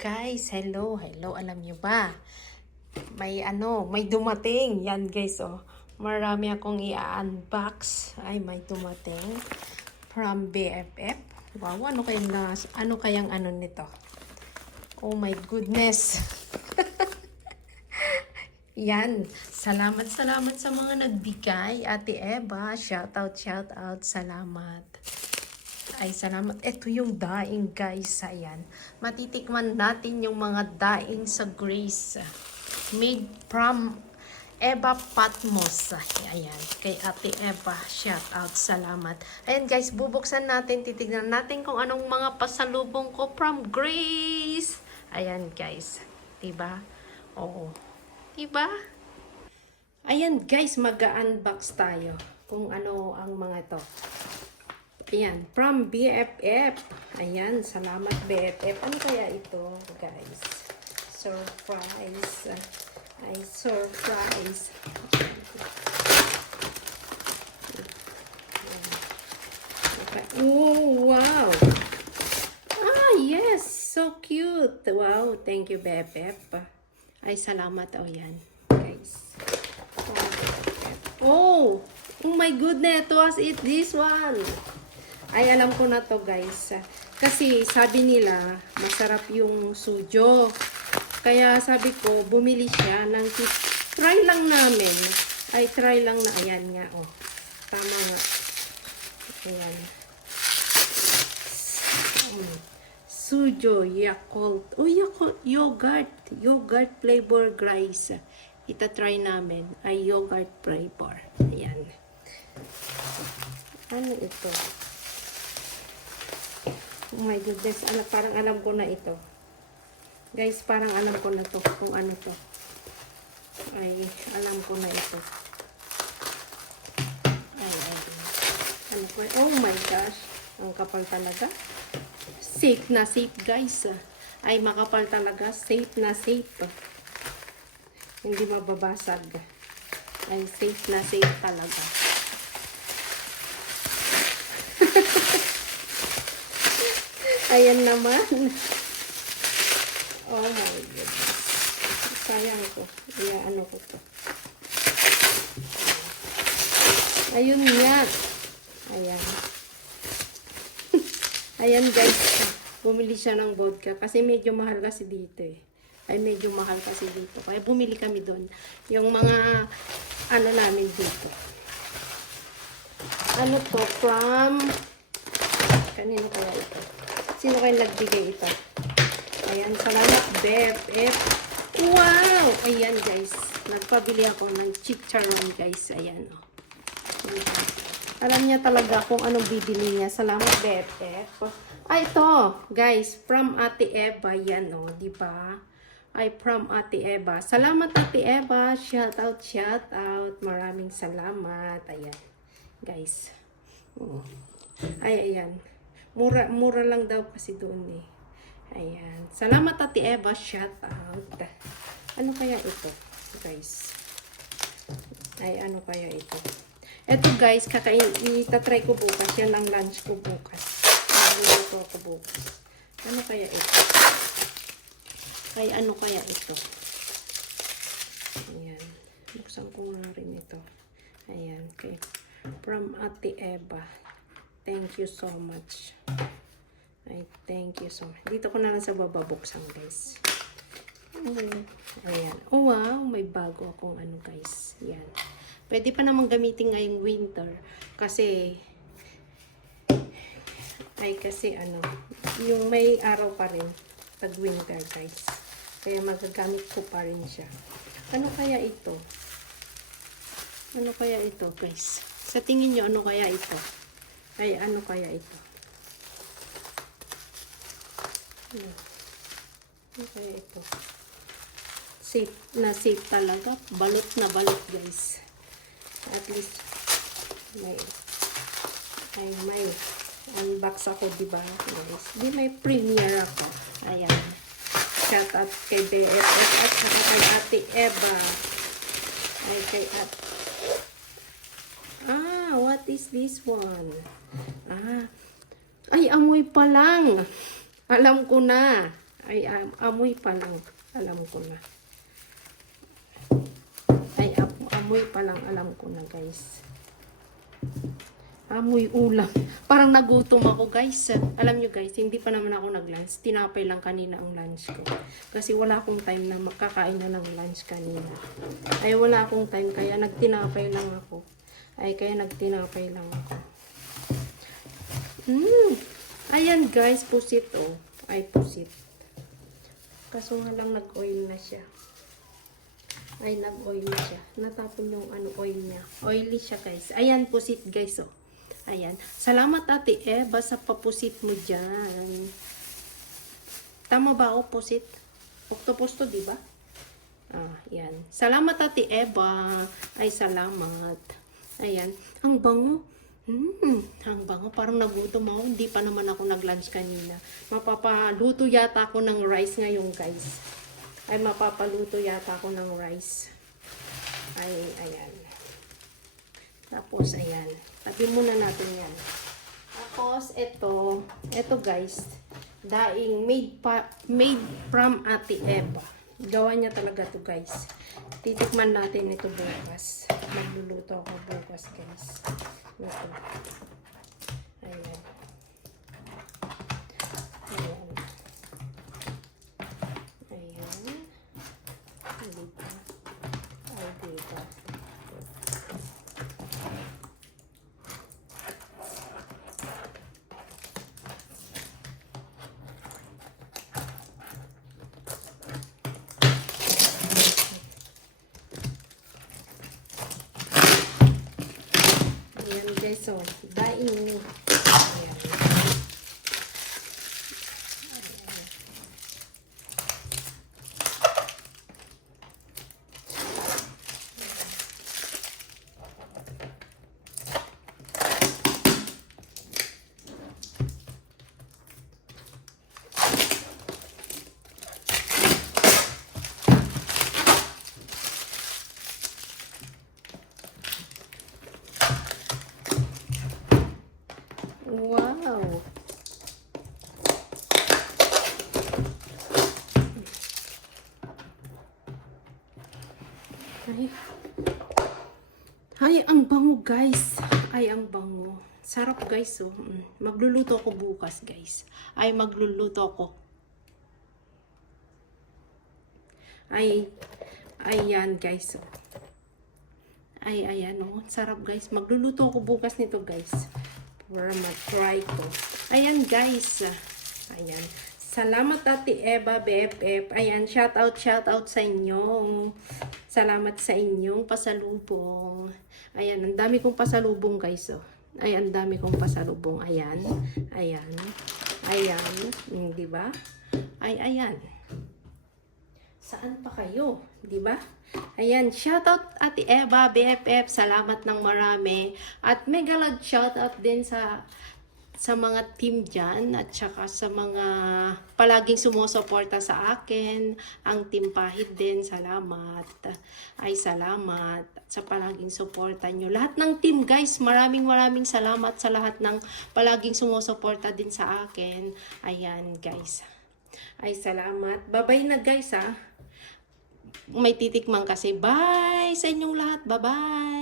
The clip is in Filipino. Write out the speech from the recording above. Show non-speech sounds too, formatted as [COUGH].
guys, hello, hello, alam niyo ba? May ano, may dumating. Yan guys, oh. Marami akong i-unbox. Ay, may dumating. From BFF. Wow, ano kayang na, ano kayang ano nito? Oh my goodness. [LAUGHS] Yan. Salamat, salamat sa mga nagbigay. Ate Eva, shout out, shout out. Salamat. Ay, salamat. Ito yung daing, guys. Ayan. Matitikman natin yung mga daing sa Grace. Made from Eva Patmos. Ayan. Kay Ate Eva. Shout out. Salamat. Ayan, guys. Bubuksan natin. Titignan natin kung anong mga pasalubong ko from Grace. Ayan, guys. Diba? Oo. Diba? Ayan, guys. Mag-unbox tayo. Kung ano ang mga to. Ayan, from BFF. Ayan, salamat BFF. Ano kaya ito, guys? Surprise. Ay, surprise. Okay. Oh, wow. Ah, yes. So cute. Wow, thank you, BFF. Ay, salamat. Oh, yan. Guys. Oh, oh my goodness. Was it this one? Ay, alam ko na to guys. Kasi sabi nila, masarap yung sujo. Kaya sabi ko, bumili siya ng kit. Try lang namin. Ay, try lang na. Ayan nga, oh. Tama nga. Ayan. Mm. Sujo, Yakult. Oh, Yakult. Yogurt. Yogurt flavor rice. Ita-try namin. Ay, yogurt flavor. Ayan. Ano ito? Oh my goodness, alam, parang alam ko na ito. Guys, parang alam ko na to kung ano to. Ay, alam ko na ito. Ay, ay. Ano ko? Oh my gosh. Ang kapal talaga. Safe na safe, guys. Ay, makapal talaga. Safe na safe. Hindi mababasag. Ay, safe na safe talaga. Ayan naman. Oh my goodness. Sayang ko. Iya, ano ko to. Ayun nga. Ayan. [LAUGHS] Ayan guys. Bumili siya ng vodka. Kasi medyo mahal kasi dito eh. Ay medyo mahal kasi dito. Kaya bumili kami doon. Yung mga ano namin dito. Ano to? From kanino kaya ito? Sino kayo nagbigay ito? Ayan, salamat, Beb. Beb. Wow! Ayan, guys. Nagpabili ako ng chicharon, guys. Ayan, oh. Alam niya talaga kung anong bibili niya. Salamat, Beb. Beb. Ay, ito. Guys, from Ate Eva. Yan, oh. Di ba? Ay, from Ate Eva. Salamat, Ate Eva. Shout out, shout out. Maraming salamat. Ayan. Guys. Oh. Ay, ayan. Mura, mura lang daw kasi doon eh. Ayan. Salamat Ate Eva. Shout out. Ano kaya ito, guys? Ay, ano kaya ito? Ito guys, kakain, itatry ko bukas. Yan ang lunch ko bukas. Magluluto ako bukas. Ano kaya ito? Ay, ano kaya ito? Ayan. Buksan ko nga rin ito. Ayan. Okay. From Ate Eva. Thank you so much. Ay, thank you so much. Dito ko na lang sa baba buksan, guys. Mm, Ayan. Oh, wow. May bago akong ano, guys. Yan. Pwede pa namang gamitin ngayong winter. Kasi, ay kasi ano, yung may araw pa rin pag winter, guys. Kaya magagamit ko pa rin siya. Ano kaya ito? Ano kaya ito, guys? Sa tingin nyo, ano kaya ito? Ay, ano kaya ito? Ano kaya ito? Safe na safe talaga. Balot na balot, guys. At least, may, ay, may unbox ako, di ba? Guys. Di may premiere ako. Ayan. Shout out kay BFF at saka kay Ate Eva. Ay, kay Ate what is this one? Ah, ay, amoy pa lang. Alam ko na. Ay, am- amoy pa lang. Alam ko na. Ay, am- amoy pa lang. Alam ko na, guys. Amoy ulam. Parang nagutom ako, guys. Alam nyo, guys, hindi pa naman ako nag-lunch. Tinapay lang kanina ang lunch ko. Kasi wala akong time na makakain na ng lunch kanina. Ay, wala akong time. Kaya nagtinapay lang ako. Ay, kaya nagtinapay lang ako. Mm. Ayan, guys, pusit, oh. Ay, pusit. Kaso nga lang nag-oil na siya. Ay, nag-oil na siya. Natapon yung ano, oil niya. Oily siya, guys. Ayan, pusit, guys, oh. Ayan. Salamat, Ate Eva, sa papusit mo dyan. Tama ba ako, pusit? Octopus to, di ba? Ah, yan. Salamat, Ate Eva. Ay, salamat. Ayan. Ang bango. Hmm, ang bango. Parang nagutom ako. Hindi pa naman ako nag-lunch kanina. Mapapaluto yata ako ng rice ngayon, guys. Ay, mapapaluto yata ako ng rice. Ay, ayan. Tapos, ayan. Tabi muna natin yan. Tapos, ito. Ito, guys. Daing made, pa, made from Ate Eva. Gawa niya talaga to guys. Titikman natin ito bukas. Magluluto ako bukas, guys. Ito. Ayan. Ayan. Ayan. Dito. Ay, dito. Ayan guys, so, daing. Ayan. Wow! Ay. Ay, ang bango guys. Ay, ang bango. Sarap guys oh. Mm. Magluluto ako bukas guys. Ay, magluluto ako. Ay, ayan guys oh. Ay, ayan oh. Sarap guys. Magluluto ako bukas nito guys. Para mag-try ko. Ayan guys. Ayan. Salamat Ate Eva, BFF. Ayan, shout out, shout out sa inyo. Salamat sa inyong pasalubong. Ayan, ang dami kong pasalubong guys. Oh. Ay, ang dami kong pasalubong. Ayan. Ayan. Ayan. Mm, di ba? Ay, ayan. Saan pa kayo? Di ba? Ayan, shoutout Ate Eva, BFF, salamat ng marami. At mega love shoutout din sa sa mga team dyan at saka sa mga palaging sumusuporta sa akin. Ang team Pahid din, salamat. Ay, salamat sa palaging suporta nyo. Lahat ng team guys, maraming maraming salamat sa lahat ng palaging sumusuporta din sa akin. Ayan guys. Ay, salamat. Bye-bye na guys ah may titikman kasi. Bye sa inyong lahat. Bye-bye.